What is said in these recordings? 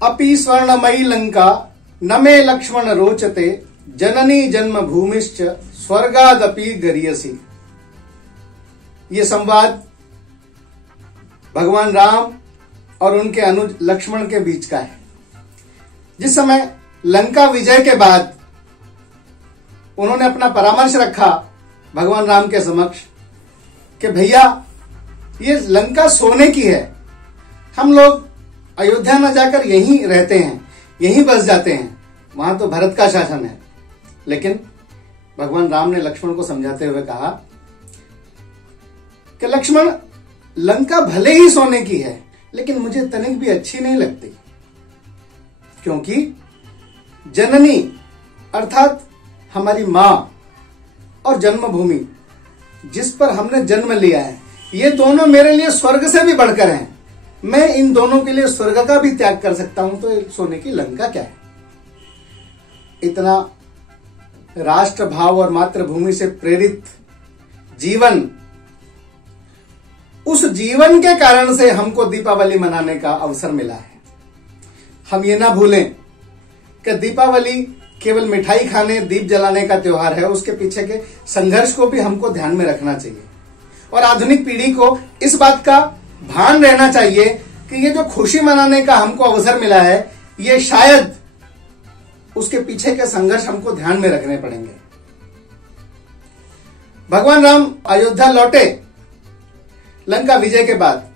अपि स्वर्णमयी लंका न मे लक्ष्मण रोचते जननी जन्म भूमिश्च स्वर्गादपि गरियसी। ये संवाद भगवान राम और उनके अनुज लक्ष्मण के बीच का है। जिस समय लंका विजय के बाद उन्होंने अपना परामर्श रखा भगवान राम के समक्ष कि भैया ये लंका सोने की है, हम लोग अयोध्या में जाकर यहीं रहते हैं, यहीं बस जाते हैं, वहां तो भरत का शासन है। लेकिन भगवान राम ने लक्ष्मण को समझाते हुए कहा कि लक्ष्मण, लंका भले ही सोने की है लेकिन मुझे तनिक भी अच्छी नहीं लगती, क्योंकि जननी अर्थात हमारी मां और जन्मभूमि जिस पर हमने जन्म लिया है, ये दोनों मेरे लिए स्वर्ग से भी बढ़कर हैं। मैं इन दोनों के लिए स्वर्ग का भी त्याग कर सकता हूं, तो सोने की लंका क्या है। इतना राष्ट्र भाव और मातृभूमि से प्रेरित जीवन, उस जीवन के कारण से हमको दीपावली मनाने का अवसर मिला है। हम ये ना भूलें कि दीपावली केवल मिठाई खाने, दीप जलाने का त्योहार है, उसके पीछे के संघर्ष को भी हमको ध्यान में रखना चाहिए। और आधुनिक पीढ़ी को इस बात का भान रहना चाहिए कि ये जो खुशी मनाने का हमको अवसर मिला है, ये शायद उसके पीछे के संघर्ष हमको ध्यान में रखने पड़ेंगे। भगवान राम अयोध्या लौटे लंका विजय के बाद,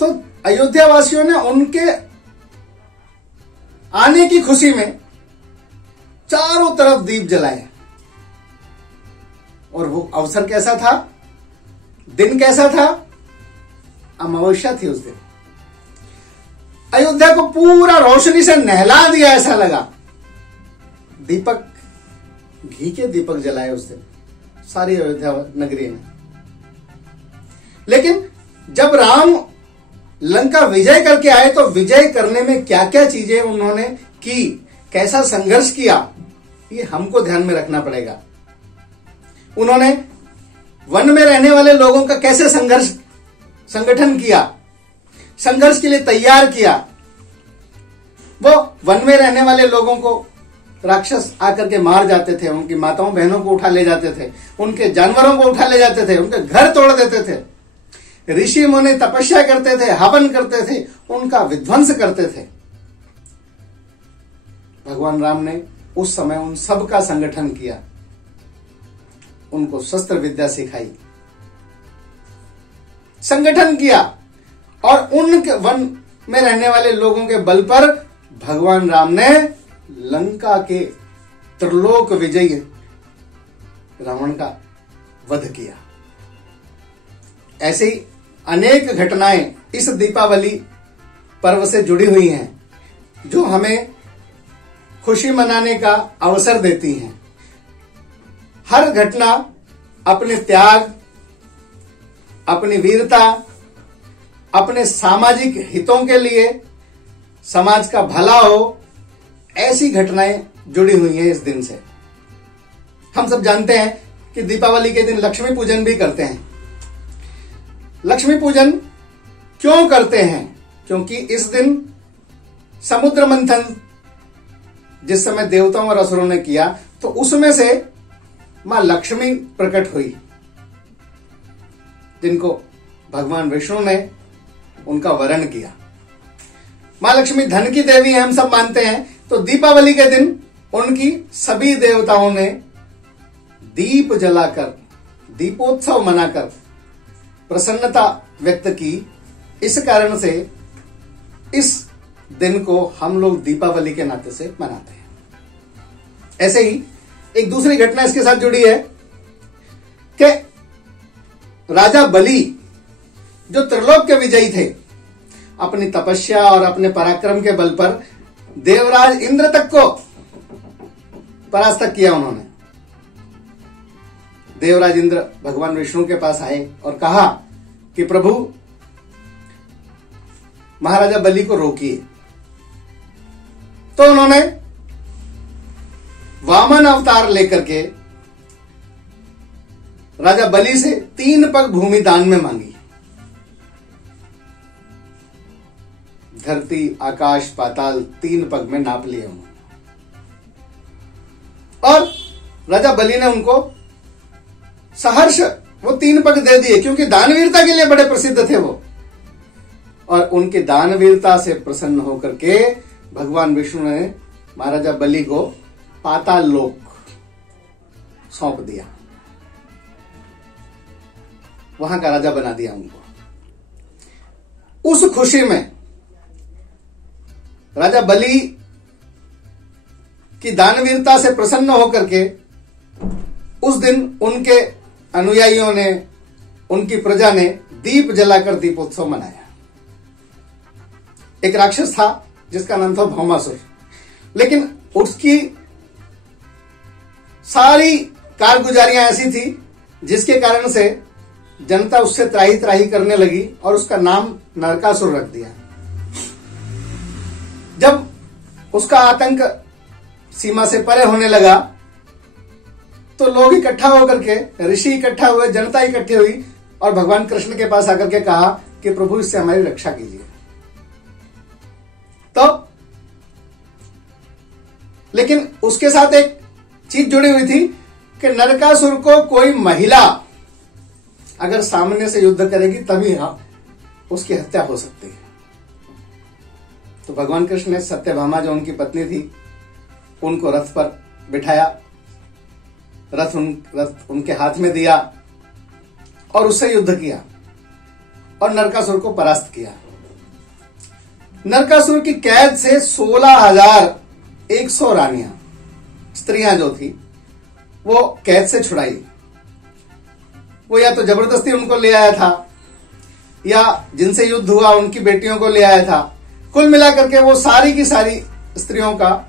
तो अयोध्या वासियों ने उनके आने की खुशी में चारों तरफ दीप जलाए। और वो अवसर कैसा था, दिन कैसा था, अमावस्या थी उस दिन। अयोध्या को पूरा रोशनी से नहला दिया, ऐसा लगा। दीपक, घी के दीपक जलाए उस दिन सारी अयोध्या नगरी में। लेकिन जब राम लंका विजय करके आए तो विजय करने में क्या क्या चीजें उन्होंने की, कैसा संघर्ष किया, ये हमको ध्यान में रखना पड़ेगा। उन्होंने वन में रहने वाले लोगों का कैसे संगठन किया, संघर्ष के लिए तैयार किया। वो वन में रहने वाले लोगों को राक्षस आकर के मार जाते थे, उनकी माताओं बहनों को उठा ले जाते थे, उनके जानवरों को उठा ले जाते थे, उनके घर तोड़ देते थे। ऋषि मुनि तपस्या करते थे, हवन करते थे, उनका विध्वंस करते थे। भगवान राम ने उस समय उन सब का संगठन किया, उनको शस्त्र विद्या सिखाई, संगठन किया, और उनके वन में रहने वाले लोगों के बल पर भगवान राम ने लंका के त्रिलोक विजयी रावण का वध किया। ऐसे ही अनेक घटनाएं इस दीपावली पर्व से जुड़ी हुई हैं, जो हमें खुशी मनाने का अवसर देती हैं। हर घटना अपने त्याग, अपनी वीरता, अपने सामाजिक हितों के लिए, समाज का भला हो, ऐसी घटनाएं जुड़ी हुई हैं इस दिन से। हम सब जानते हैं कि दीपावली के दिन लक्ष्मी पूजन भी करते हैं। लक्ष्मी पूजन क्यों करते हैं? क्योंकि इस दिन समुद्र मंथन जिस समय देवताओं और असुरों ने किया, तो उसमें से मां लक्ष्मी प्रकट हुई, जिनको भगवान विष्णु ने उनका वरण किया। मां लक्ष्मी धन की देवी है, हम सब मानते हैं। तो दीपावली के दिन उनकी सभी देवताओं ने दीप जलाकर, दीपोत्सव मनाकर प्रसन्नता व्यक्त की। इस कारण से इस दिन को हम लोग दीपावली के नाते से मनाते हैं। ऐसे ही एक दूसरी घटना इसके साथ जुड़ी है कि राजा बलि, जो त्रिलोक के विजयी थे, अपनी तपस्या और अपने पराक्रम के बल पर देवराज इंद्र तक को परास्त किया उन्होंने। देवराज इंद्र भगवान विष्णु के पास आए और कहा कि प्रभु, महाराजा बलि को रोकिए। तो उन्होंने वामन अवतार लेकर के राजा बलि से 3 पग भूमि दान में मांगी। धरती आकाश पाताल 3 पग में नाप लिए उन्होंने। और राजा बलि ने उनको सहर्ष वो 3 पग दे दिए, क्योंकि दानवीरता के लिए बड़े प्रसिद्ध थे वो। और उनकी दानवीरता से प्रसन्न होकर के भगवान विष्णु ने महाराजा बलि को पाताल लोक सौंप दिया, वहां का राजा बना दिया उनको। उस खुशी में राजा बलि की दानवीरता से प्रसन्न होकर के उस दिन उनके अनुयायियों ने, उनकी प्रजा ने दीप जलाकर दीपोत्सव मनाया। एक राक्षस था जिसका नाम था भौमासुर, लेकिन उसकी सारी कारगुजारियां ऐसी थी जिसके कारण से जनता उससे त्राही त्राही करने लगी और उसका नाम नरकासुर रख दिया। जब उसका आतंक सीमा से परे होने लगा तो लोग इकट्ठा होकर के, ऋषि इकट्ठा हुए, जनता इकट्ठी हुई और भगवान कृष्ण के पास आकर के कहा कि प्रभु इससे हमारी रक्षा कीजिए। तो लेकिन उसके साथ एक चीज जुड़ी हुई थी कि नरकासुर को कोई महिला अगर सामने से युद्ध करेगी तभी उसकी हत्या हो सकती है। तो भगवान कृष्ण ने सत्यभामा जो उनकी पत्नी थी उनको रथ पर बिठाया, रथ उनके हाथ में दिया और उससे युद्ध किया और नरकासुर को परास्त किया। नरकासुर की कैद से 16,100 रानियां, स्त्रियां जो थी वो कैद से छुड़ाई। वो या तो जबरदस्ती उनको ले आया था या जिनसे युद्ध हुआ उनकी बेटियों को ले आया था। कुल मिलाकर के वो सारी की सारी स्त्रियों का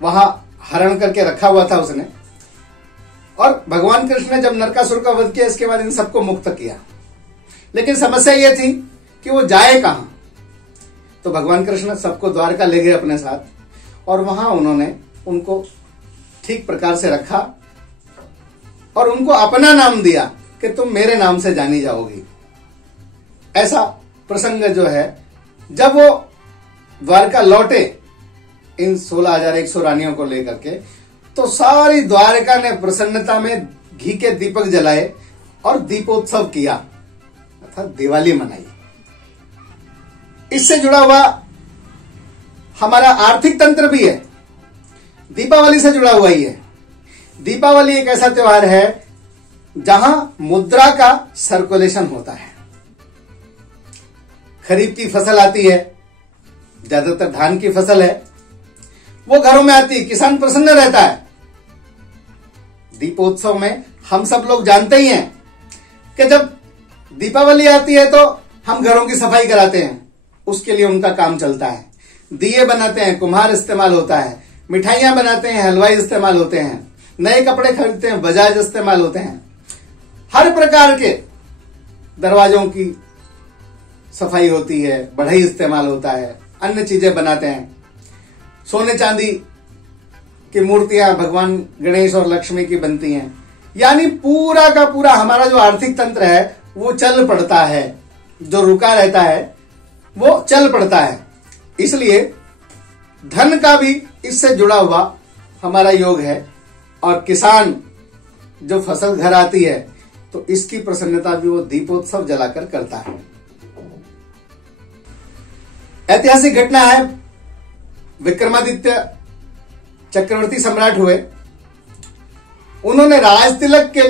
वहां हरण करके रखा हुआ था उसने। और भगवान कृष्ण ने जब नरकासुर का वध किया इसके बाद इन सबको मुक्त किया। लेकिन समस्या यह थी कि वो जाए कहां। तो भगवान कृष्ण सबको द्वारका ले गए अपने साथ और वहां उन्होंने उनको ठीक प्रकार से रखा और उनको अपना नाम दिया कि तुम मेरे नाम से जानी जाओगी। ऐसा प्रसंग जो है, जब वो द्वारका लौटे इन 16,100 रानियों को लेकर के, तो सारी द्वारका ने प्रसन्नता में घी के दीपक जलाए और दीपोत्सव किया, अर्थात दिवाली मनाई। इससे जुड़ा हुआ हमारा आर्थिक तंत्र भी है, दीपावली से जुड़ा हुआ ही है। दीपावली एक ऐसा त्योहार है जहां मुद्रा का सर्कुलेशन होता है। खरीफ की फसल आती है, ज्यादातर धान की फसल है, वो घरों में आती है, किसान प्रसन्न रहता है। दीपोत्सव में हम सब लोग जानते ही हैं कि जब दीपावली आती है तो हम घरों की सफाई कराते हैं, उसके लिए उनका काम चलता है। दिए बनाते हैं, कुम्हार इस्तेमाल होता है, मिठाइयां बनाते हैं, हलवाई इस्तेमाल होते हैं, नए कपड़े खरीदते हैं, बजाज इस्तेमाल होते हैं। हर प्रकार के दरवाजों की सफाई होती है, बढ़ई इस्तेमाल होता है, अन्य चीजें बनाते हैं। सोने चांदी की मूर्तियां भगवान गणेश और लक्ष्मी की बनती हैं। यानी पूरा का पूरा हमारा जो आर्थिक तंत्र है वो चल पड़ता है, जो रुका रहता है वो चल पड़ता है। इसलिए धन का भी इससे जुड़ा हुआ हमारा योग है। और किसान जो फसल घर आती है तो इसकी प्रसन्नता भी वो दीपोत्सव जलाकर करता है। ऐतिहासिक घटना है, विक्रमादित्य चक्रवर्ती सम्राट हुए, उन्होंने राज तिलक के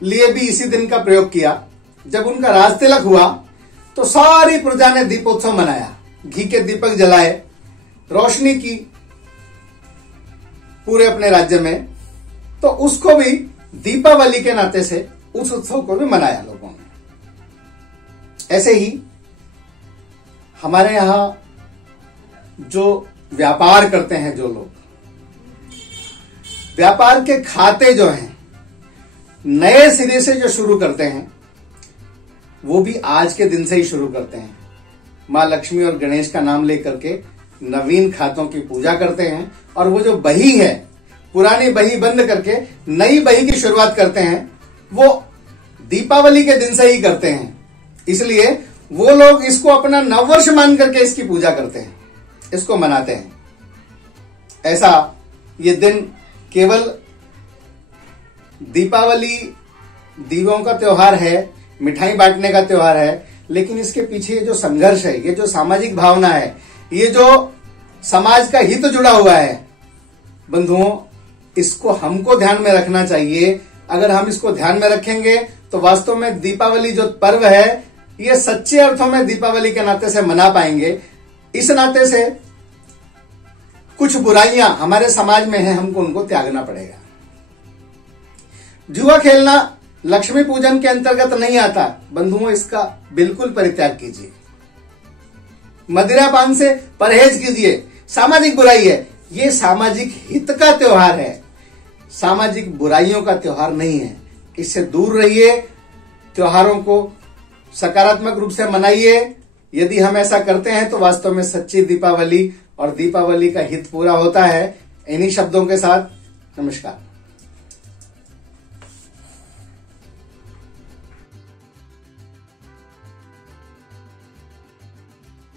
लिए भी इसी दिन का प्रयोग किया। जब उनका राज तिलक हुआ तो सारी प्रजा ने दीपोत्सव मनाया, घी के दीपक जलाए, रोशनी की पूरे अपने राज्य में। तो उसको भी दीपावली के नाते से उस उत्सव को भी मनाया लोगों ने। ऐसे ही हमारे यहां जो व्यापार करते हैं, जो लोग व्यापार के खाते जो हैं नए सिरे से जो शुरू करते हैं वो भी आज के दिन से ही शुरू करते हैं। मां लक्ष्मी और गणेश का नाम लेकर के नवीन खातों की पूजा करते हैं और वो जो बही है, पुरानी बही बंद करके नई बही की शुरुआत करते हैं, वो दीपावली के दिन से ही करते हैं। इसलिए वो लोग इसको अपना नववर्ष मान करके इसकी पूजा करते हैं, इसको मनाते हैं। ऐसा ये दिन केवल दीपावली दीवों का त्योहार है, मिठाई बांटने का त्योहार है, लेकिन इसके पीछे ये जो संघर्ष है, ये जो सामाजिक भावना है, ये जो समाज का हित जुड़ा हुआ है, बंधुओं, इसको हमको ध्यान में रखना चाहिए। अगर हम इसको ध्यान में रखेंगे तो वास्तव में दीपावली जो पर्व है, ये सच्चे अर्थों में दीपावली के नाते से मना पाएंगे। इस नाते से कुछ बुराइयां हमारे समाज में हैं, हमको उनको त्यागना पड़ेगा। जुआ खेलना लक्ष्मी पूजन के अंतर्गत नहीं आता, बंधुओं, इसका बिल्कुल परित्याग कीजिए। मदिरा पान से परहेज कीजिए। सामाजिक बुराई है, ये सामाजिक हित का त्योहार है, सामाजिक बुराइयों का त्योहार नहीं है। इससे दूर रहिए, त्योहारों को सकारात्मक रूप से मनाइए। यदि हम ऐसा करते हैं तो वास्तव में सच्ची दीपावली और दीपावली का हित पूरा होता है। इन्हीं शब्दों के साथ नमस्कार।